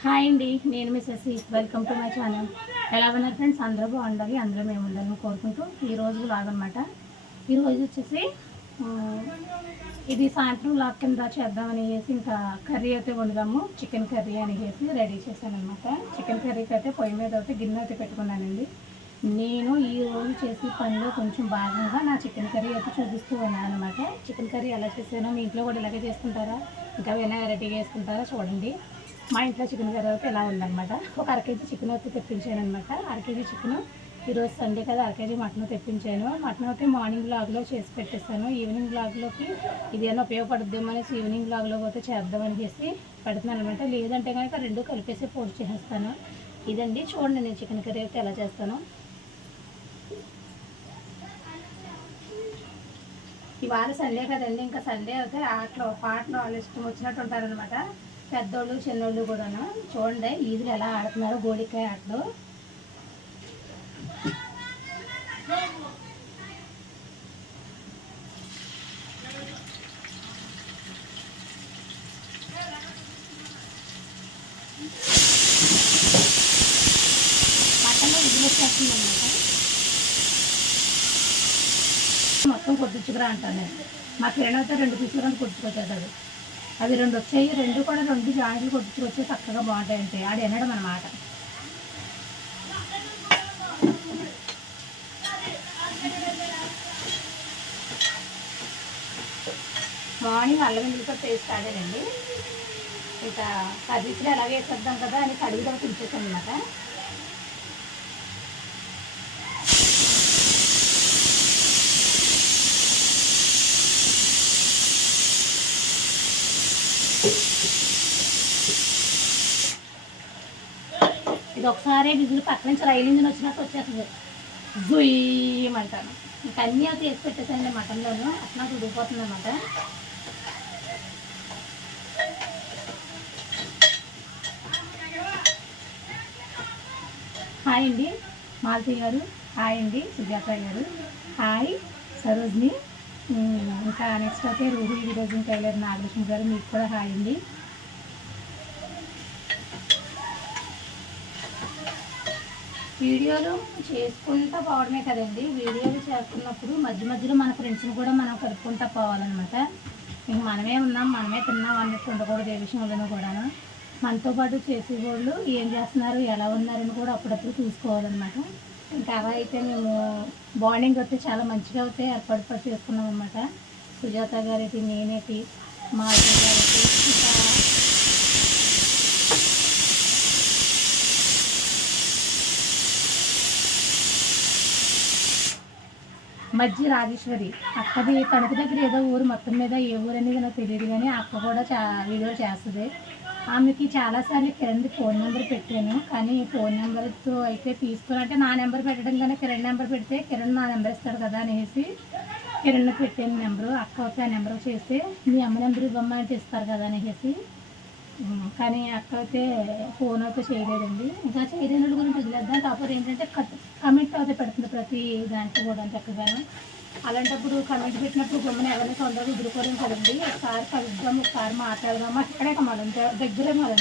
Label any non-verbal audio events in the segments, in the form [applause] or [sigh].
Hi అండి నేను మీ Shashi. Welcome to my channel ఎలా ఉన్నారు ఫ్రెండ్స్ అందరూ బాగుండాలి అందరూ మేము ఉండాలని కోరుకుంటూ ఈరోజు లాగనమాట ఈరోజు వచ్చేసి ఇది సాయంత్రం లాగ్ కింద చేద్దామని చేసి ఇంకా కర్రీ అయితే వండుదాము. చికెన్ కర్రీ అని చేసి రెడీ చేశానమాట చికెన్ కర్రీకి అయితే పొయ్యి మీద అయితే గిన్నె అయితే పెట్టుకున్నానండి. నేను ఈ రోజు చేసే పనిలో కొంచెం భాగంగా నా చికెన్ కర్రీ అయితే చూపిస్తూ ఉన్నాను అనమాట చికెన్ కర్రీ ఎలా చేసానో మీ ఇంట్లో కూడా ఇలాగే చేసుకుంటారా ఇంకా ఏమైనా వెరైటీగా వేసుకుంటారా? చూడండి. మా ఇంట్లో చికెన్ కర్రీ అయితే ఇలా ఉందన్నమాట. ఒక అర కేజీ చికెన్ అయితే తెప్పించాను అనమాట అర కేజీ చికెన్ ఈరోజు సండే కదా అర కేజీ మటన్ తెప్పించాను. మటన్ అయితే మార్నింగ్ బ్లాగ్లో చేసి పెట్టేస్తాను. ఈవినింగ్ బ్లాగ్లోకి ఇది ఏమైనా ఉపయోగపడుద్దేమో అనేసి ఈవినింగ్ బ్లాగ్లో పోతే చేద్దామని చేసి పెడుతున్నాను అనమాట లేదంటే కనుక రెండు కలిపేసి పోస్ట్ చేసేస్తాను. ఇదండి చూడండి నేను చికెన్ కర్రీ అయితే ఎలా చేస్తాను. ఇవాళ సండే కదండి ఇంకా సండే అయితే ఆటలో పాటలు వాళ్ళు ఇష్టం వచ్చినట్టు ఉంటారనమాట పెద్దోళ్ళు చిన్నోళ్ళు కూడాను చూడండి ఈదులు ఎలా ఆడుతున్నారు గోడికాయ ఆటలు. మటన్లో ఇదిలు వచ్చేస్తుంది అనమాట మొత్తం కొట్టించుకురా అంటాను నేను. మా కిరణ్ అయితే రెండు తీసుకురాని కొట్టుకొచ్చేది అవి రెండు వచ్చాయి రెండు కూడా రెండు జాయింట్లు కొట్టుకొచ్చి చక్కగా బాగుంటాయంటే ఆడ ఆడు వినడం అన్నమాట. మార్నింగ్ అల్లం వెల్లుల్లితో పేస్ట్ ఆడానండి ఇంకా కర్రీస్లో ఎలాగ వేసేద్దాం కదా అని కడుగుదా తించేసాను అనమాట ఇది ఒకసారి విజులు పక్క నుంచి రైలు ఇంజిన్ వచ్చినట్టు వచ్చేస్తుంది. జుయ్యమంటాను ఇంకా అన్నీ అది వేసి పెట్టేసాయండి మటన్లోనూ. అట్లా ఉడికిపోతుంది అనమాట హాయ్ అండి. మాలతి గారు. హాయ్ అండి. సుజాత గారు. హాయ్. సరోజ్ని. ఇంకా నెక్స్ట్ అయితే రూహి ఈరోజు టైలర్ నాగలక్ష్మి గారు మీకు కూడా హాయ్ అండి. వీడియోలు చేసుకుంటూ పోవడమే కదండి. వీడియోలు చేస్తున్నప్పుడు మధ్య మధ్యలో మన ఫ్రెండ్స్ని కూడా మనం కలుపుకుంటూ పోవాలన్నమాట. ఇంక మనమే ఉన్నాం మనమే తిన్నాం అన్నట్టు ఉండకూడదు ఏ విషయంలోనూ కూడాను. మనతో పాటు చేసేవాళ్ళు ఏం చేస్తున్నారు ఎలా ఉన్నారని కూడా అప్పుడప్పుడు చూసుకోవాలన్నమాట. ఇంకా అలా అయితే మేము బాండింగ్ వస్తే చాలా మంచిగా అయితే ఏర్పాటు చేసుకున్నాం అనమాట సుజాత గారికి నేనేటి మా అత్తయ్య గారికి ఇంకా మధ్య రాజేశ్వరి. అక్కది తణుకు దగ్గర ఏదో ఊరు మొత్తం మీద ఏ ఊరు అనేది నాకు తెలియదు కానీ అక్క కూడా చా వీడియో చేస్తుంది. ఆమెకి చాలాసార్లు కిరణ్ ఫోన్ నెంబర్ పెట్టాను. కానీ ఫోన్ నెంబర్తో అయితే తీసుకుని నా నెంబర్ పెట్టడం కానీ కిరణ్ నెంబర్ పెడితే కిరణ్ నా నెంబర్ ఇస్తాడు కదా అనేసి కిరణ్ పెట్టాను నెంబరు. అక్క అయితే ఆ నెంబర్ చేస్తే మీ అమ్మ నెంబర్ ఇవ్వమ్మా అంటే ఇస్తారు కదా అనేసి కానీ అక్క అయితే ఫోన్ అయితే చేయలేదండి. ఇంకా చేయలేని వాళ్ళ గురించి వదిలేద్దాం. కాకపోతే ఏంటంటే కట్ కమెంట్ అయితే పెడుతుంది ప్రతి దాంట్లో కూడా చక్కగాను. అలాంటప్పుడు కమెంట్ పెట్టినప్పుడు గమ్మని ఎవరిని తొందరగా ఎదుర్కోలేము కదండి. ఒకసారి కలుద్దాం ఒకసారి మాట్లాడదాం. అక్కడే మనం దగ్గరే మనం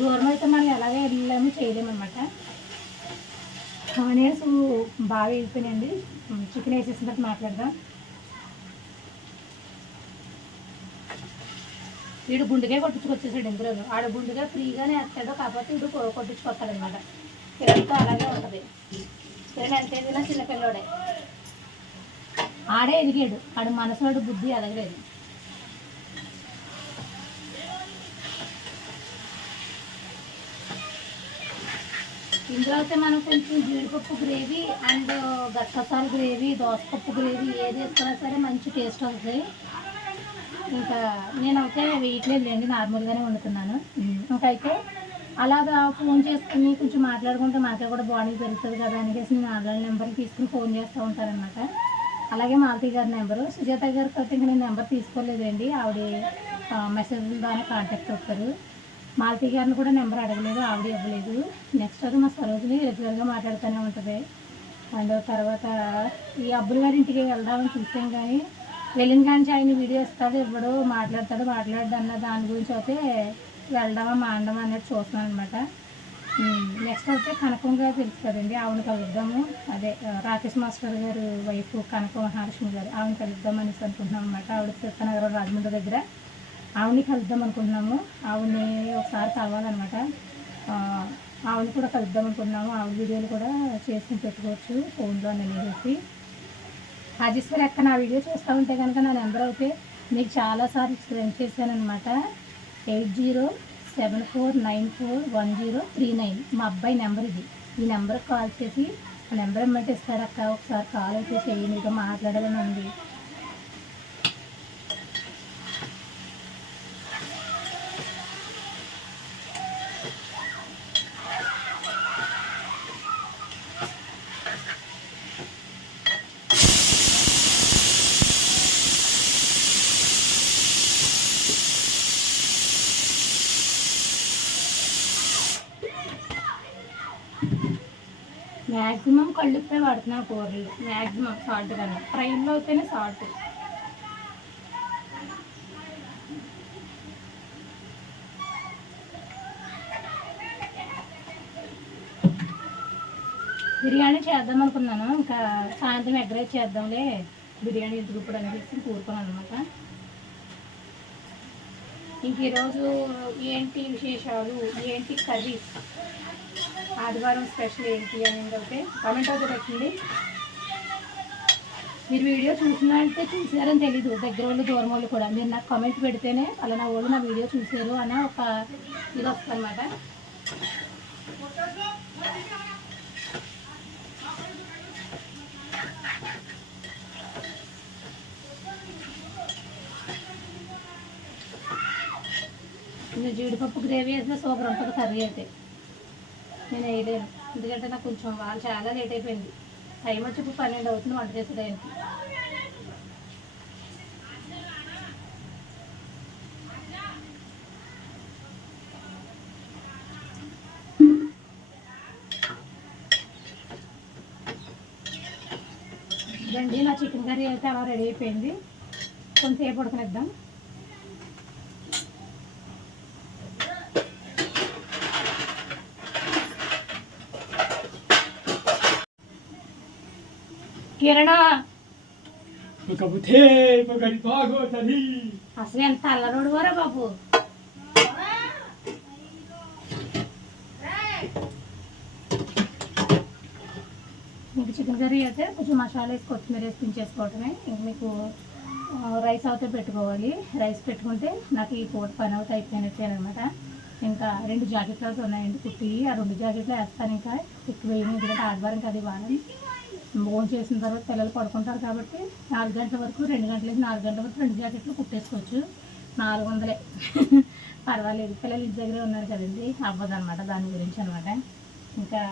దూరం అయితే మనం ఎలాగే వెళ్ళాము చేయలేమన్నమాట. ఆనియన్స్ బాగా వెళ్ళిపోయినాయండి. చికెన్ వేసేసిన తర్వాత మాట్లాడదాం. వీడు గుండుగా కొట్టించుకొచ్చేసాడు ఇందులో ఆడ గుండుగా ఫ్రీగానే వేస్తాడు కాకపోతే వీడు కొట్టించుకొస్తాడు అనమాట అలాగే ఉంటుంది. కిరణ్ ఎంత ఏదైనా చిన్నపిల్లోడే ఆడే ఎదిగాడు. ఆడు మనసులోడు బుద్ధి ఎదగలేదు. ఇందులో అయితే మనం కొంచెం జీడిపప్పు గ్రేవీ అండ్ గసగసాల గ్రేవీ దోసపప్పు గ్రేవీ ఏది వేసుకున్నా సరే మంచి టేస్ట్ వస్తుంది. ఇంకా నేనైతే వేయట్లేదు లేండి నార్మల్గానే వండుతున్నాను. ఇంకైతే అలాగా ఫోన్ చేసుకుని కొంచెం మాట్లాడుకుంటే మనకే కూడా బాడీ పెరుగుతుంది కదా అనేసి నేను ఆన్లైన్ నెంబర్ తీసుకుని ఫోన్ చేస్తూ ఉంటానన్నమాట అలాగే మాలతి గారి నెంబరు. సుజాత గారికి అయితే ఇంకా నేను నెంబర్ తీసుకోలేదండి. ఆవిడ మెసేజ్ ద్వారా కాంటాక్ట్ అవుతారు. మాలతి గారిని కూడా నెంబర్ అడగలేదు ఆవిడ ఇవ్వలేదు. నెక్స్ట్ అది మా సరోజిని రెగ్యులర్గా మాట్లాడుతూనే ఉంటుంది. అండ్ తర్వాత ఈ అబ్బులు గారి ఇంటికి వెళ్దామని చూసాం కానీ వెళ్ళిన కానీ ఆయన వీడియో ఇస్తాడు ఇవ్వడు మాట్లాడతాడు మాట్లాడు అన్న దాని గురించి అయితే వెళ్ళడమా మాండమా అనేది చూస్తున్నాను అనమాట నెక్స్ట్ అయితే కనకం గారు తెలుసు కదండి ఆవిడ కలుద్దాము. అదే రాకేష్ మాస్టర్ గారు వైఫ్ కనకం మహాలక్ష్మి గారు ఆవిడ కలుద్దాం అనేసి అనుకుంటున్నాం అనమాట ఆవిడ తిరుపనగరం రాజమండ్రి దగ్గర ఆవిడని కలుద్దాం అనుకుంటున్నాము. ఆవిడని ఒకసారి కలవాలన్నమాట. ఆవిడ కూడా కలుద్దాం అనుకుంటున్నాము. ఆవిడ వీడియోలు కూడా చేసుకుని పెట్టుకోవచ్చు ఫోన్లో అనేసి. రాజేశ్వరి అక్క నా వీడియో చూస్తూ ఉంటే కనుక నా నెంబర్ అయితే మీకు చాలాసార్లు సెండ్ చేశాను eight zero seven four nine four one zero three nine. మా అబ్బాయి నెంబర్ ఇది. ఈ నెంబర్కి కాల్ చేసి ఆ నెంబర్ ఇమ్మంటే ఇస్తారు అక్క ఒకసారి కాల్ అయితే చేయండి. ఇక మాట్లాడాలని ఉంది. మ్యాక్సిమం కళ్ళుప్పే వాడుతున్నాను కూరలు. మ్యాక్సిమం సాల్ట్ కన్నా. ఫ్రైలో అయితేనే సాల్ట్. బిర్యానీ చేద్దాం అనుకున్నాను. ఇంకా సాయంత్రం ఎగ్ చేద్దాంలే. బిర్యానీ ఎందుకు ఇప్పుడు అనిపిస్తుంది కూరుకున్నాను అనమాట ఇంక ఈరోజు ఏంటి విశేషాలు? ఏంటి కర్రీస్ ఆదివారం స్పెషల్ ఏంటి అనేది అయితే కామెంట్ అయితే పెట్టండి. మీరు వీడియో చూసినారంటే చూసారని తెలీదు. దగ్గర వాళ్ళు దూరం వాళ్ళు కూడా. మీరు నాకు కామెంట్ పెడితేనే అలా వాళ్ళు నా వీడియో చూసారు అన్న ఒక ఇది వస్తుంది జీడిపప్పు గ్రేవీ వేసిన సూపర్ ఉంటుంది కర్రీ అయితే. నేను వేయలేను. ఎందుకంటే నాకు కొంచెం వాళ్ళు చాలా లేట్ అయిపోయింది. టైం వచ్చి ఇప్పుడు పన్నెండు అవుతుంది వంట చేసేదానికి. ఇదండి నా చికెన్ కర్రీ అయితే అలా రెడీ అయిపోయింది. కొంతసేపు ఉడకనిద్దాం. కిరణ. అసలు ఎంత అల్లరోడు వరా బాబు. మీకు చికెన్ కర్రీ అయితే కొంచెం మసాలా వేసి కొత్తిమీర వేసి దించేసుకోవటమే ఇంక మీకు రైస్ అయితే పెట్టుకోవాలి. రైస్ పెట్టుకుంటే నాకు ఈ పూట పని అవుతా అయిపోయినట్టే అనమాట ఇంకా రెండు జాకెట్లు ఉన్నాయండి కుట్టి ఆ రెండు జాకెట్లు వేస్తాను ఇంకా. ఎక్కువ వేయను ఎందుకంటే ఆదివారం కదా వారం. భోజనం చేసిన తర్వాత పిల్లలు పడుకుంటారు కాబట్టి నాలుగు గంటల వరకు రెండు గంటల నుంచి నాలుగు గంటల వరకు రెండు జాకెట్లు కుట్టేసుకోవచ్చు. నాలుగు వందలే. [laughs] పర్వాలేదు పిల్లలు ఇంటి దగ్గరే ఉన్నారు కదండి. అవ్వదు అనమాట దాని గురించి అనమాట ఇంకా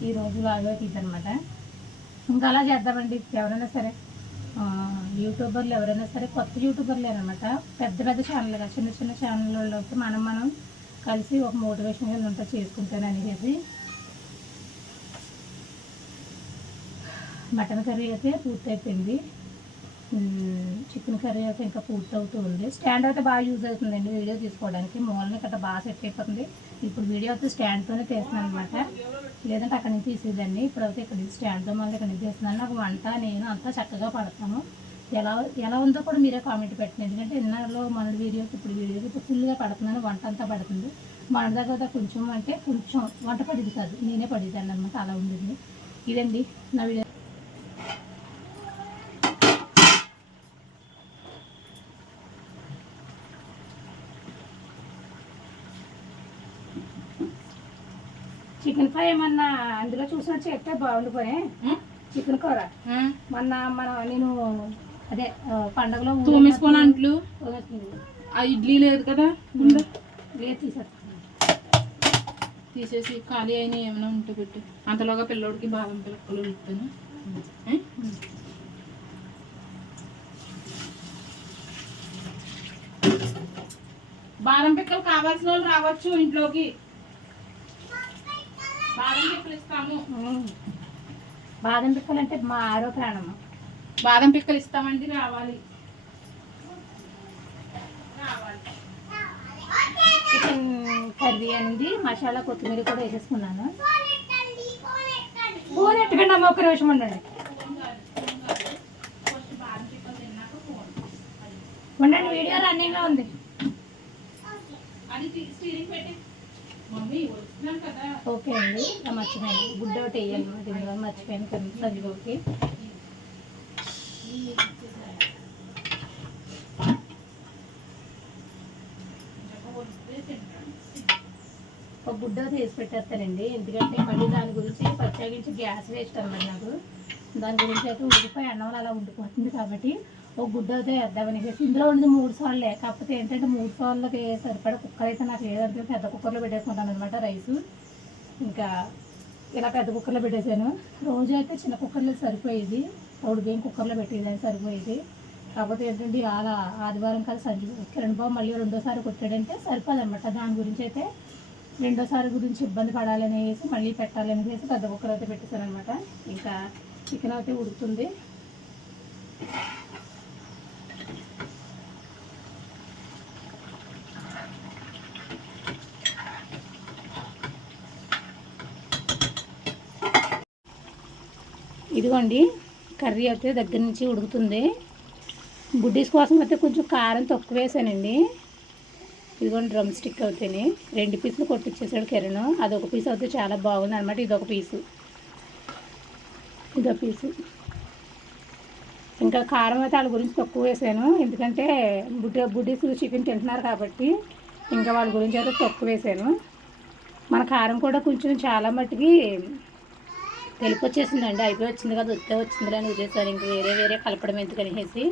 ఈ రోజు బాగా తీద్దనమాట ఇంకా అలా చేద్దామండి ఎవరైనా సరే. యూట్యూబర్లు ఎవరైనా సరే కొత్త యూట్యూబర్లు అనమాట పెద్ద పెద్ద ఛానల్ చిన్న చిన్న ఛానల్ మనం మనం కలిసి ఒక మోటివేషన్ కింద ఉంటా చేసుకుంటాను అనేసి. మటన్ కర్రీ అయితే పూర్తయిపోయింది. చికెన్ కర్రీ అయితే ఇంకా పూర్తి ఉంది. స్టాండ్ అయితే బాగా యూజ్ అవుతుందండి వీడియో తీసుకోవడానికి. మూలని కట్ట బాగా సెట్ అయిపోతుంది. ఇప్పుడు వీడియో అయితే స్టాండ్తోనే తీస్తున్నాను అనమాట లేదంటే అక్కడి నుంచి తీసేదండి. ఇప్పుడైతే ఇక్కడ నుంచి స్టాండ్తో మళ్ళీ ఇక్కడ నుంచి తీస్తున్నాను. నాకు వంట నేను అంతా చక్కగా పడతాను. ఎలా ఎలా ఉందో కూడా మీరే కామెంట్ పెట్టండి. ఎందుకంటే ఇన్నాళ్ళు మన వీడియోకి ఇప్పుడు వీడియోకి ఇప్పుడు ఫుల్గా పడుతున్నాను. వంట అంతా పడుతుంది. మన దగ్గర కొంచెం అంటే కొంచెం వంట పడింది కాదు. నేనే పడిదాన్ని అనమాట అలా ఉంటుంది ఇదండి నా వీడియో. ఫ్రై ఏమన్నా అందులో చూసినా చెప్తే బాగుండిపోయే. చికెన్ కూర. మొన్న మన నేను అదే పండగలో తోమేసుకొని అంట్లు. ఆ ఇడ్లీ లేదు కదా లేదు తీసేస్తాను తీసేసి ఖాళీ అయిన ఏమైనా ఉంటే పెట్టి. అంతలోగా పిల్లోడికి బాదం పిల్లలు ఇస్తాను బాదం పిక్కలు కావాల్సిన వాళ్ళు రావచ్చు ఇంట్లోకి. బాదం పిక్కలు అంటే మా ఆరో ప్రాణమ్మ బాదం పిక్కలు ఇస్తామండి రావాలి. చికెన్ కర్రీ అనేది మసాలా కొత్తిమీర కూడా వేసేసుకున్నాను. ఫోన్ ఎట్టకండి అమ్మ ఒక్క నిమిషం ఉండండి. ఉండండి వీడియో రన్నింగ్లో ఉంది. అది స్టీరింగ్ పెట్టి ఓకే అండి. మర్చిపోయాను. గుడ్డ ఒకటి వేయాలి. అనమాట ఇందులో మర్చిపోయాను కదా సంజీబాబుకి ఒక గుడ్డ తీసి పెట్టేస్తానండి. ఎందుకంటే మళ్ళీ దాని గురించి ప్రత్యేకించి గ్యాస్ వేస్ట్ అన్నమాట నాకు. దాని గురించి అయితే ఉడిపోయి అన్నం అలా ఉండిపోతుంది కాబట్టి ఒక గుడ్డ అయితే వేద్దామని అనేసి ఇందులో ఉండేది మూడు సార్లే. కాకపోతే ఏంటంటే మూడు సార్లకి సరిపడా కుక్కర్ అయితే నాకు లేదంటే పెద్ద కుక్కర్లో పెట్టేసుకుంటాను అనమాట రైసు. ఇంకా ఇలా పెద్ద కుక్కర్లో పెట్టేశాను. రోజు అయితే చిన్న కుక్కర్లో సరిపోయేది. తౌడు బియ్యం కుక్కర్లో పెట్టేది సరిపోయేది. కాకపోతే ఏంటంటే అలా ఆదివారం కాదు సంజు కిరణ్ బాబు మళ్ళీ రెండోసారి కొట్టాడంటే సరిపోదన్నమాట. దాని గురించి అయితే రెండోసారి గురించి ఇబ్బంది పడాలనేసి మళ్ళీ పెట్టాలనేసి పెద్ద కుక్కర్ అయితే పెట్టేశాను అనమాట ఇంకా చికెన్ అయితే ఉడుకుతుంది. ఇదిగోండి కర్రీ అయితే దగ్గర నుంచి ఉడుకుతుంది. బుడ్డీస్ కోసం అయితే కొంచెం కారం తక్కువ వేసానండి. ఇదిగోండి డ్రమ్ స్టిక్ అవుతాయి రెండు పీసులు కొట్టించేసాడు కిరణ్. అదొక పీస్ అయితే చాలా బాగుంది అనమాట ఇదొక పీసు. ఇదొక పీసు. ఇంకా కారం అయితే వాళ్ళ గురించి తక్కువ వేసాను. ఎందుకంటే బుడ్డ బుడ్డీస్ చికెన్ తింటున్నారు కాబట్టి ఇంకా వాళ్ళ గురించి అయితే తక్కువ వేసాను. మన కారం కూడా కొంచెం చాలా మట్టుకి తెలుపు వచ్చేసిందండి అయిపోయి వచ్చింది కదా వస్తే వచ్చింది అని వదిలేసాను ఇంక వేరే వేరే కలపడం ఎందుకు అనేసి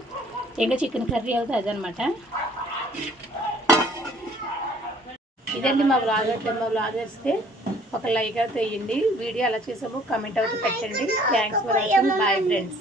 ఇంకా చికెన్ కర్రీ అవుతుంది అదనమాట. ఇదండి మా బ్లాగ్ అయితే మా బ్లాగ్ వేస్తే ఒక లైక్ అయితే వేయండి వీడియో అలా చేసాము కమెంట్ అవుతూ పెట్టండి. Thanks for watching bye friends